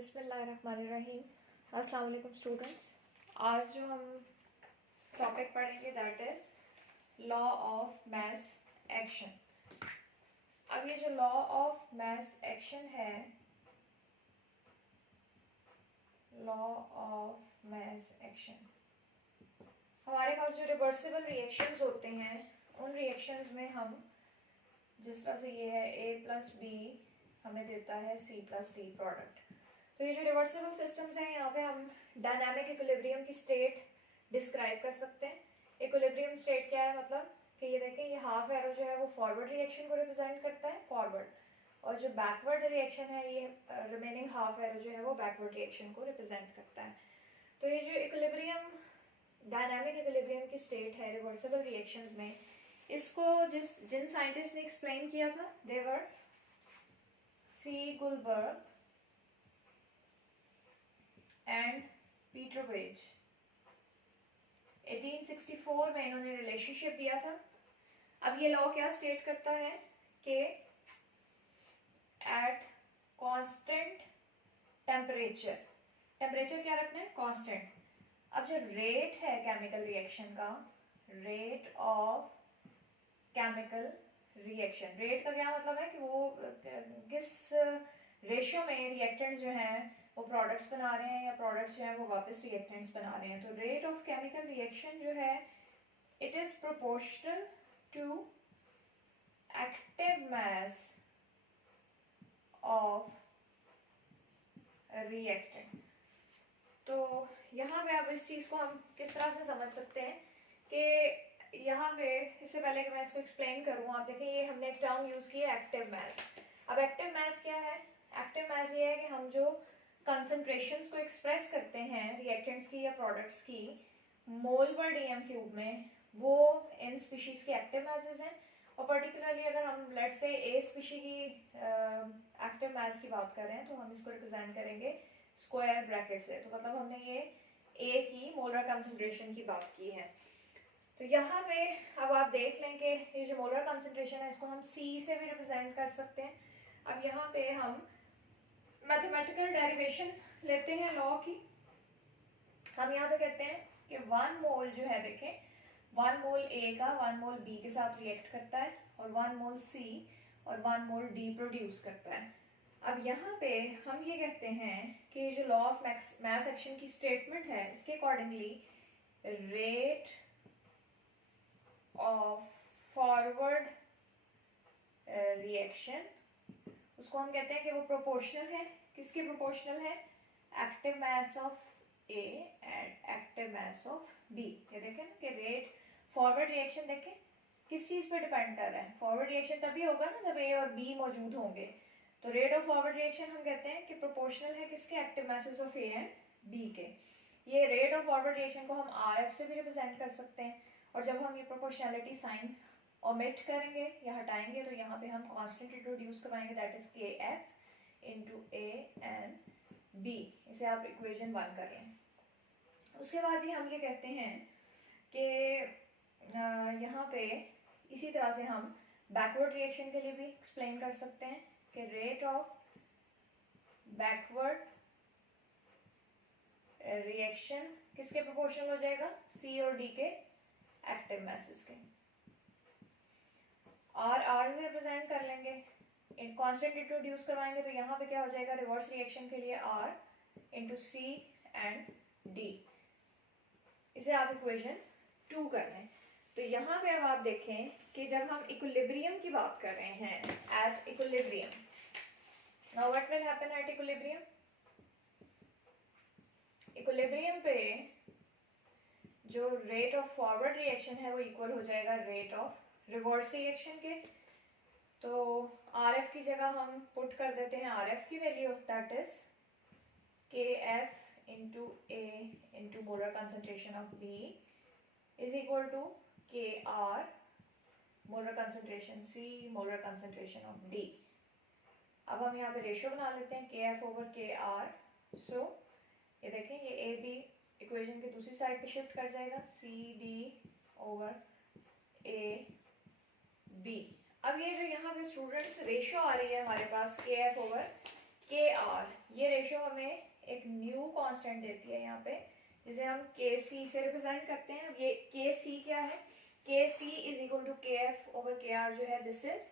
बिस्मिल्लाहिर्रहमानिर्रहीम। अस्सलाम वालेकुम स्टूडेंट्स। आज जो हम टॉपिक पढ़ेंगे that is law of mass action. अब ये जो लॉ ऑफ मास एक्शन है, लॉ ऑफ मास एक्शन, हमारे पास जो रिवर्सिबल रिएक्शंस होते हैं उन रिएक्शंस में हम जिस तरह से ये है A+B हमें देता है C+D प्रोडक्ट। तो ये जो रिवर्सिबल सिस्टम्स हैं, यहाँ पे हम डायनामिक इक्विलिब्रियम की स्टेट डिस्क्राइब कर सकते हैं। इक्विलिब्रियम स्टेट क्या है, मतलब कि ये देखें, ये हाफ एरो जो है वो फॉरवर्ड रिएक्शन को रिप्रेजेंट करता है, फॉरवर्ड, और जो बैकवर्ड रिएक्शन है, ये रिमेनिंग हाफ एरो जो है वो बैकवर्ड रिएक्शन को रिप्रेजेंट करता है। तो ये जो इक्विलिब्रियम, डायनामिक इक्विलिब्रियम की स्टेट है रिवर्सिबल रिएक्शंस में, इसको जिन साइंटिस्ट ने एक्सप्लेन किया था, दे वर सी गुलबर्ग एंड पीटर वेज। 1864 में इन्होंने रिलेशनशिप दिया था। अब ये लॉ क्या स्टेट करता है कि एट कांस्टेंट टेम्परेचर, टेम्परेचर क्या रखना है, कांस्टेंट। अब जो रेट है केमिकल रिएक्शन का, rate of chemical reaction, rate का क्या मतलब है कि वो किस रेशियो में रिएक्टेंट जो हैं वो प्रोडक्ट्स बना रहे हैं या प्रोडक्ट्स जो हैं वो वापस रिएक्टेंट्स बना रहे हैं। तो रेट ऑफ केमिकल रिएक्शन जो है, it is proportional to active mass of reactant. तो यहाँ पे अब इस चीज़ को हम किस तरह से समझ सकते हैं कि यहाँ पे, इससे पहले कि मैं इसको एक्सप्लेन करूँ, आप देखें ये हमने एक टर्म यूज़ की है एक्टिव मास। अब एक्टिव मास क्या है? एक्टिव मास ये है कि हम जो कंसंट्रेशंस को एक्सप्रेस करते हैं रिएक्टेंट्स की या प्रोडक्ट्स की मोल पर डीएम क्यूब में, वो इन स्पीशीज़ की एक्टिव मासेस हैं। और पर्टिकुलरली अगर हम लेट्स से ए स्पीशी की एक्टिव मास की बात करें तो हम इसको रिप्रेजेंट करेंगे स्क्वायर ब्रैकेट से। तो मतलब हमने ये ए की मोलर कंसंट्रेशन की बात की है। तो यहाँ पे अब आप देख लें कि ये जो मोलर कंसंट्रेशन है इसको हम C से भी रिप्रेजेंट कर सकते हैं। अब यहाँ पे हम मैथमेटिकल डेरिवेशन लेते हैं लॉ की। हम यहाँ पे कहते हैं कि 1 मोल जो है, देखें 1 मोल A का 1 मोल B के साथ रिएक्ट करता है और 1 मोल C और 1 मोल D प्रोड्यूस करता है। अब यहाँ पे हम ये कहते हैं कि जो लॉ ऑफ मास एक्शन की स्टेटमेंट है, इसके accordingly rate of forward reaction, उसको हम कहते हैं कि वो प्रोपोर्शनल है, किसके प्रोपोर्शनल है, active mass of A and active mass of B. ये देखें कि रेट फॉरवर्ड रिएक्शन देखें किस चीज पे डिपेंड कर रहा है, फॉरवर्ड रिएक्शन तभी होगा ना जब ए और बी मौजूद होंगे। तो रेट ऑफ फॉरवर्ड रिएक्शन हम कहते हैं कि प्रोपोर्शनल है किसके, active masses of A and B के। ये रेट ऑफ फॉरवर्ड रिएक्शन को हम आर एफ से भी रिप्रेजेंट कर सकते हैं। और जब हम ये प्रोपोर्शनलिटी साइन ओमिट करेंगे या हटाएंगे तो यहाँ पे हम कांस्टेंट इंट्रोड्यूस करवाएंगे, that is K F into A and B. इसे आप इक्वेशन 1 कर लें। उसके बाद ही हम ये कहते हैं कि यहाँ पे इसी तरह से हम बैकवर्ड रिएक्शन के लिए भी एक्सप्लेन कर सकते हैं कि रेट ऑफ बैकवर्ड रिएक्शन किसके प्रोपोर्शनल हो जाएगा, सी और डी के एक्टिव मासेस के। आर से रिप्रेजेंट कर लेंगे, कांस्टेंट इंट्रोड्यूस करवाएंगे तो यहाँ पे क्या हो जाएगा, रिवर्स रिएक्शन के लिए R into C and D. इसे आप इक्वेशन 2 कर लें। तो यहाँ पे अब आप देखें कि जब हम इक्विलिब्रियम की बात कर रहे हैं, at equilibrium, now what will happen at equilibrium, equilibrium पे जो रेट ऑफ फॉरवर्ड रिएक्शन है वो इक्वल हो जाएगा रेट ऑफ रिवर्स रिएक्शन के। तो आर एफ की जगह हम पुट कर देते हैं आर एफ की value, that is K F into A into molar concentration of B is equal to K R molar concentration C molar concentration of D. अब हम यहाँ पे रेशियो बना लेते हैं K F over K R. So ये देखें, ये ए बी इक्वेशन की दूसरी साइड पे शिफ्ट कर जाएगा, C D over A B. अब ये जो यहाँ पे स्टूडेंट्स रेशियो आ रही है हमारे पास के एफ ओवर के आर, ये रेशियो हमें एक न्यू कांस्टेंट देती है यहाँ पे, जिसे हम के सी से रिप्रेजेंट करते हैं। ये के सी क्या है, के सी इज इक्वल टू के एफ ओवर के आर जो है, this is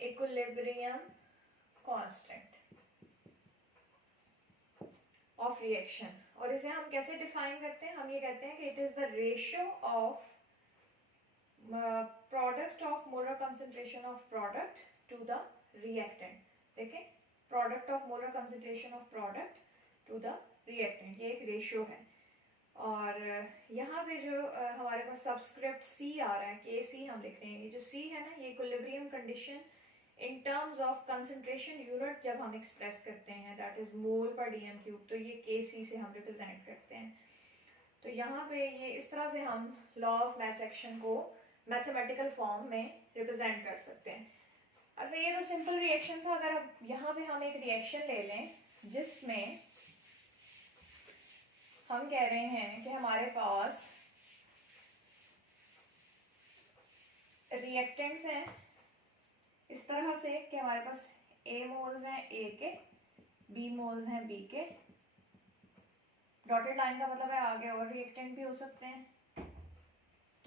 equilibrium constant of reaction. और इसे हम कैसे डिफाइन करते हैं, हम ये कहते हैं कि it is the ratio of product of molar concentration of product to the reactant. देखें, product of molar concentration of product to the reactant, ये एक रेशियो है। और यहाँ पे जो हमारे पास सबस्क्रिप्ट सी आ रहा है, के सी हम लिख रहे हैं, ये जो सी है ना, ये equilibrium condition in terms of concentration unit जब हम एक्सप्रेस करते हैं, दैट इज मोल पर डीएम क्यूब, तो ये के सी से हम रिप्रेजेंट करते हैं। तो यहाँ पे ये इस तरह से हम लॉ ऑफ मास एक्शन को मैथमेटिकल फॉर्म में रिप्रेजेंट कर सकते हैं। अच्छा, ये तो सिंपल रिएक्शन था। अगर अब यहाँ पे हम एक रिएक्शन ले लें जिसमें हम कह रहे हैं कि हमारे पास रिएक्टेंट्स हैं इस तरह से कि हमारे पास ए मोल्स हैं ए के, बी मोल्स हैं बी के, डॉटेड लाइन का मतलब है आगे और रिएक्टेंट भी हो सकते हैं,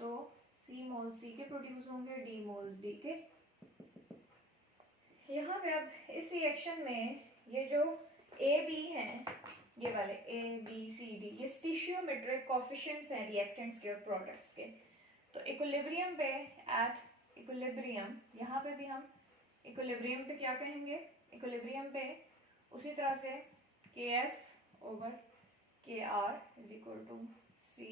तो सी मोल्स सी के प्रोड्यूस होंगे, डी मोल्स डी के। यहाँ पे अब इस रिएक्शन में ये जो ए बी हैं, ये वाले ए बी सी डी, ये स्टिशियोमेट्रिक कोफिशिएंट्स हैं रिएक्टेंट्स के और प्रोडक्ट्स के। तो इक्विलिब्रियम पे, एट इक्विलिब्रियम, यहाँ पे भी हम इक्विलिब्रियम पे क्या कहेंगे, इक्विलिब्रियम पे उसी तरह से K F over K R is equal to C.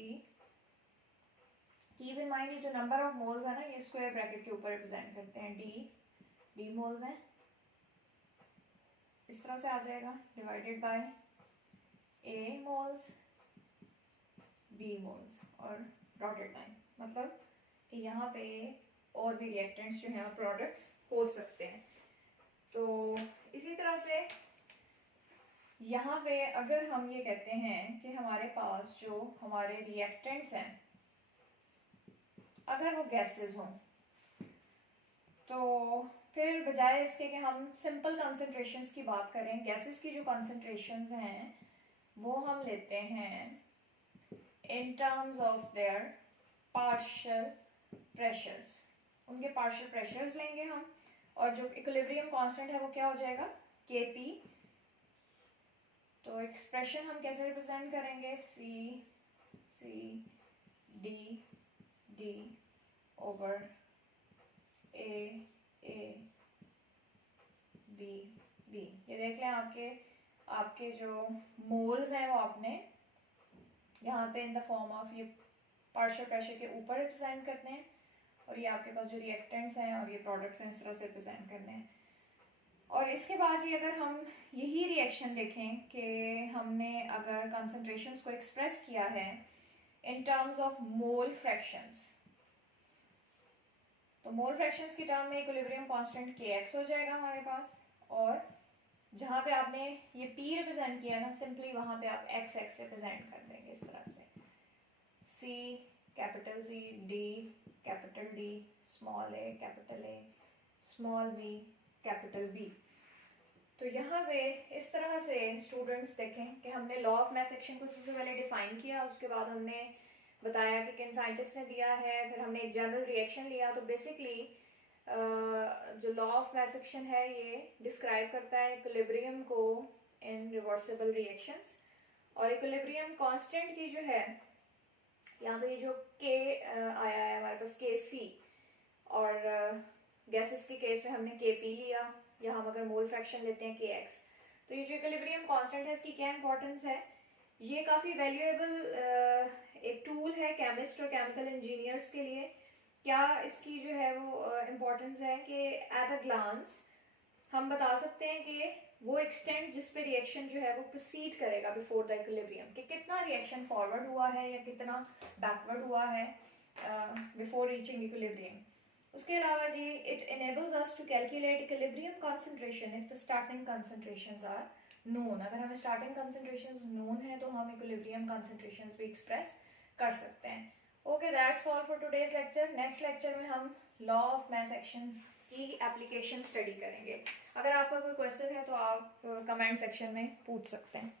Keep in mind, ये जो नंबर ऑफ मोल्स है ना, ये स्क्वायर ब्रैकेट के ऊपर रिप्रेजेंट करते हैं, डी मोल्स हैं, इस तरह से आ जाएगा, divided by A moles B moles और डॉटेड लाइन, मतलब कि यहाँ पे और भी रिएक्टेंट्स जो हैं प्रोडक्ट्स हो सकते हैं। तो इसी तरह से यहाँ पे अगर हम ये कहते हैं कि हमारे पास जो हमारे रिएक्टेंट्स हैं अगर वो गैसेस हों, तो फिर बजाय इसके कि हम सिंपल कंसंट्रेशंस की बात करें, गैसेस की जो कंसंट्रेशंस हैं वो हम लेते हैं in terms of their partial pressures, उनके पार्शियल प्रेशर्स लेंगे हम, और जो इक्विलिब्रियम कांस्टेंट है वो क्या हो जाएगा, के पी। तो एक्सप्रेशन हम कैसे रिप्रेजेंट करेंगे, C C D D over A B B. ये देख लें, आपके जो मोल्स हैं वो आपने यहाँ पे इन द फॉर्म ऑफ ये पार्शियल प्रेशर के ऊपर रिप्रेजेंट करते हैं, और ये आपके पास जो रिएक्टेंट्स हैं और ये प्रोडक्ट्स हैं इस तरह से रिप्रेजेंट करने हैं। और इसके बाद ये अगर हम यही रिएक्शन देखें कि हमने अगर कंसंट्रेशंस को एक्सप्रेस किया है in terms of mole fractions, तो मोल फ्रैक्शंस की टर्म में इक्विलिब्रियम कांस्टेंट के एक्स हो जाएगा हमारे पास, और जहाँ पे आपने ये पी रिप्रेजेंट किया ना, सिंपली वहाँ पे आप एक्स एक्स रिप्रेजेंट कर देंगे इस तरह से, C capital C, D capital D, small A capital A, small B capital B. तो यहाँ पे इस तरह से स्टूडेंट्स देखें कि हमने लॉ ऑफ मास एक्शन को सबसे पहले डिफाइन किया, उसके बाद हमने बताया कि किन साइंटिस्ट ने दिया है, फिर हमने एक जनरल रिएक्शन लिया। तो बेसिकली जो लॉ ऑफ मास एक्शन है ये डिस्क्राइब करता है इक्विलिब्रियम को इन रिवर्सिबल रिएक्शंस, और इक्विलिब्रियम कांस्टेंट की जो है यहाँ पे जो के आया है हमारे पास के सी, और गैसेस के केस में हमने के पी लिया, या हम अगर मोल फ्रैक्शन लेते हैं के एक्स। तो ये जो इक्विलिब्रियम कांस्टेंट है इसकी क्या इंपॉर्टेंस है, ये काफ़ी वैल्यूएबल एक टूल है केमिस्ट और केमिकल इंजीनियर्स के लिए। क्या इसकी जो है वो इम्पोर्टेंस है कि एट अ ग्लांस हम बता सकते हैं कि वो एक्सटेंट जिस पे रिएक्शन जो है वो प्रोसीड करेगा बिफोर द इक्विलिब्रियम, कि कितना रिएक्शन फॉरवर्ड हुआ है या कितना बैकवर्ड हुआ है बिफोर रीचिंग इक्विलिब्रियम। उसके अलावा जी it enables us to calculate equilibrium concentration if the starting concentrations are known. अगर हमें स्टार्टिंग कंसंट्रेशंस नोन है तो हम इक्विलिब्रियम कंसंट्रेशंस भी एक्सप्रेस कर सकते हैं। Okay, that's all for today's lecture. Next lecture में हम लॉ ऑफ मास एक्शंस की एप्लीकेशन स्टडी करेंगे। अगर आपका कोई क्वेश्चन है तो आप कमेंट सेक्शन में पूछ सकते हैं।